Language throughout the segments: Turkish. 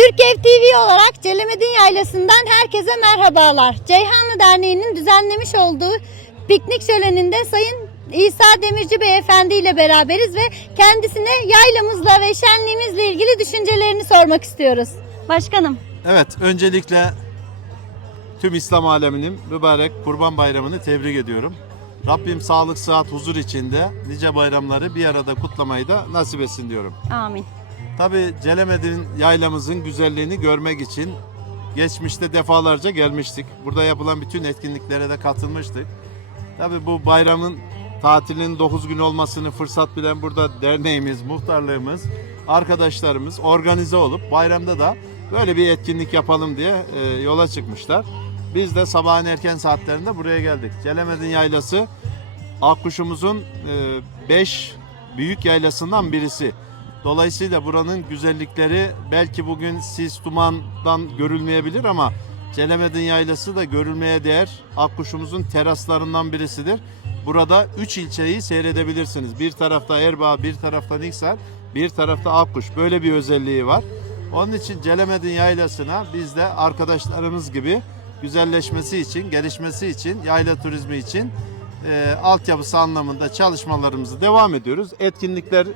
Türk Ev TV olarak Celemedin Yaylası'ndan herkese merhabalar. Ceyhanlı Derneği'nin düzenlemiş olduğu piknik şöleninde Sayın İsa Demirci Beyefendi ile beraberiz ve kendisine yaylamızla ve şenliğimizle ilgili düşüncelerini sormak istiyoruz. Başkanım, Evet, öncelikle tüm İslam aleminin mübarek Kurban Bayramı'nı tebrik ediyorum. Rabbim sağlık, sıhhat, huzur içinde nice bayramları bir arada kutlamayı da nasip etsin diyorum. amin. Tabi Celemedin yaylamızın güzelliğini görmek için geçmişte defalarca gelmiştik. Burada yapılan bütün etkinliklere de katılmıştık. Tabi bu bayramın tatilin 9 gün olmasını fırsat bilen burada derneğimiz, muhtarlığımız, arkadaşlarımız organize olup bayramda da böyle bir etkinlik yapalım diye e, yola çıkmışlar. Biz de sabahın erken saatlerinde buraya geldik. Celemedin Yaylası Akkuş'umuzun 5 büyük yaylasından birisi. Dolayısıyla buranın güzellikleri belki bugün sis dumandan görülmeyebilir ama Celemedin Yaylası da görülmeye değer. Akkuş'umuzun teraslarından birisidir. Burada 3 ilçeyi seyredebilirsiniz. Bir tarafta Erbaa, bir tarafta Niksar, bir tarafta Akkuş. Böyle bir özelliği var. Onun için Celemedin Yaylası'na biz de arkadaşlarımız gibi güzelleşmesi için, gelişmesi için, yayla turizmi için e, altyapısı anlamında çalışmalarımızı devam ediyoruz. Etkinlikler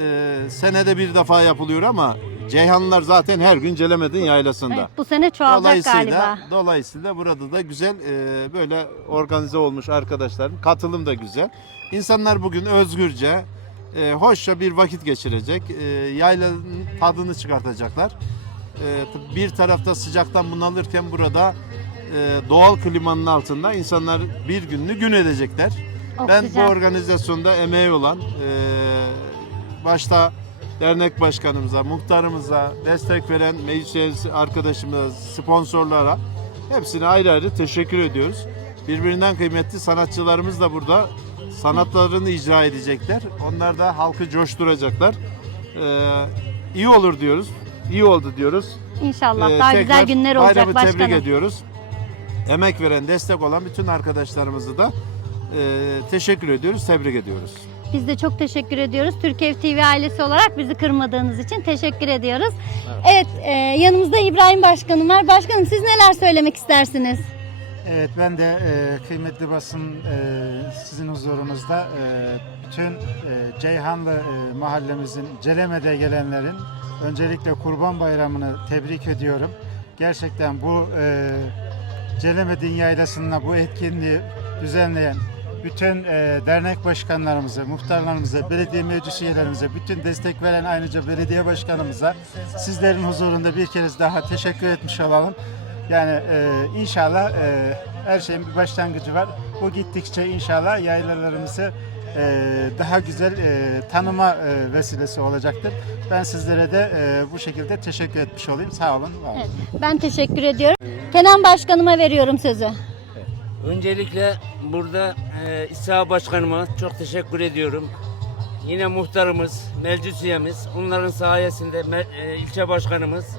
e, senede bir defa yapılıyor ama Ceyhanlılar zaten her gün Celemedin Yaylası'nda. Evet, bu sene çoğalacak Dolayısıyla, galiba. dolayısıyla burada da güzel e, böyle organize olmuş arkadaşların katılım da güzel. İnsanlar bugün özgürce, e, hoşça bir vakit geçirecek. E, yaylanın tadını çıkartacaklar. E, bir tarafta sıcaktan bunalırken burada e, doğal klimanın altında insanlar bir gününü gün edecekler. Ben bu Oksijen. organizasyonda emeği olan e, başta dernek başkanımıza, muhtarımıza, destek veren meclis arkadaşımıza, sponsorlara hepsine ayrı ayrı teşekkür ediyoruz. Birbirinden kıymetli sanatçılarımız da burada sanatlarını icra edecekler. Onlar da halkı coşturacaklar. Ee, iyi olur diyoruz. İyi oldu diyoruz. İnşallah Ee, daha güzel günler olacak bayramı başkanım. tebrik ediyoruz. Emek veren, destek olan bütün arkadaşlarımızı da e, teşekkür ediyoruz, tebrik ediyoruz. Biz de çok teşekkür ediyoruz. Türk Ev TV ailesi olarak bizi kırmadığınız için teşekkür ediyoruz. Evet, e, yanımızda İbrahim Başkanım var. Başkanım siz neler söylemek istersiniz? Evet ben de e, kıymetli basın e, sizin huzurunuzda e, bütün e, Ceyhanlı e, mahallemizin Celeme'de gelenlerin öncelikle Kurban Bayramı'nı tebrik ediyorum. Gerçekten bu e, Celemedin Yaylası'nda bu etkinliği düzenleyen bütün e, dernek başkanlarımıza, muhtarlarımıza, belediye meclis üyelerimize, bütün destek veren ayrıca belediye başkanımıza sizlerin huzurunda bir kez daha teşekkür etmiş olalım. Yani e, inşallah e, her şeyin bir başlangıcı var. Bu gittikçe inşallah yaylalarımızı e, daha güzel e, tanıma e, vesilesi olacaktır. Ben sizlere de e, bu şekilde teşekkür etmiş olayım. Sağ olun. Evet, ben teşekkür ediyorum. Kenan Başkanıma veriyorum sözü. Öncelikle burada e, İsa Başkanıma çok teşekkür ediyorum. Yine muhtarımız, meclis üyemiz, onların sayesinde me- e, ilçe başkanımız.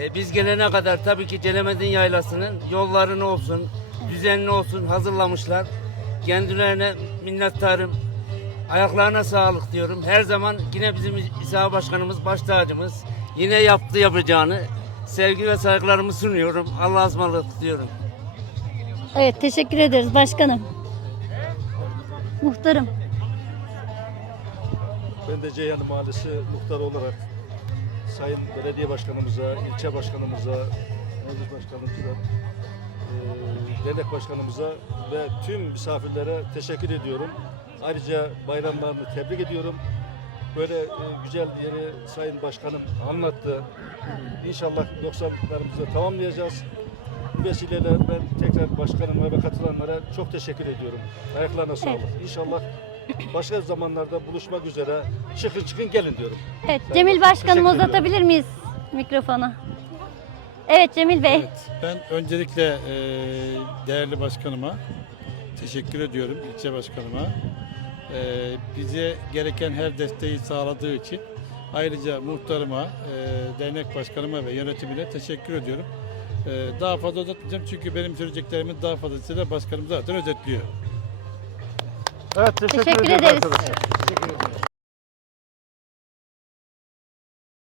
E, biz gelene kadar tabii ki Celemedin Yaylası'nın yollarını olsun, düzenli olsun hazırlamışlar. Kendilerine minnettarım. Ayaklarına sağlık diyorum. Her zaman yine bizim İsa Başkanımız baş tacımız. Yine yaptı yapacağını. Sevgi ve saygılarımı sunuyorum. Allah'a ısmarladık diyorum. Evet, teşekkür ederiz başkanım. Muhtarım. Ben de Ceyhanlı Mahallesi muhtarı olarak Sayın Belediye Başkanımıza, ilçe başkanımıza, meclis başkanımıza, eee, dernek başkanımıza ve tüm misafirlere teşekkür ediyorum. Ayrıca bayramlarını tebrik ediyorum. Böyle eee, güzel yeri Sayın Başkanım anlattı. İnşallah 90'larımızı tamamlayacağız. Bu vesileyle ben tekrar başkanıma ve katılanlara çok teşekkür ediyorum. Ayaklarına sağlık. İnşallah başka zamanlarda buluşmak üzere. Çıkın çıkın gelin diyorum. Evet, Cemil Başkanıma Teşekkür ediyorum. uzatabilir miyiz mikrofonu? Evet Cemil Bey. Evet, ben öncelikle e, değerli başkanıma teşekkür ediyorum, ilçe başkanıma. E, bize gereken her desteği sağladığı için ayrıca muhtarıma, e, dernek başkanıma ve yönetimine teşekkür ediyorum. E, daha fazla uzatmayacağım çünkü benim söyleyeceklerimin daha fazlasıyla başkanım zaten özetliyor. Evet, teşekkür, Teşekkür ederiz. arkadaşlar. Teşekkür ediyoruz.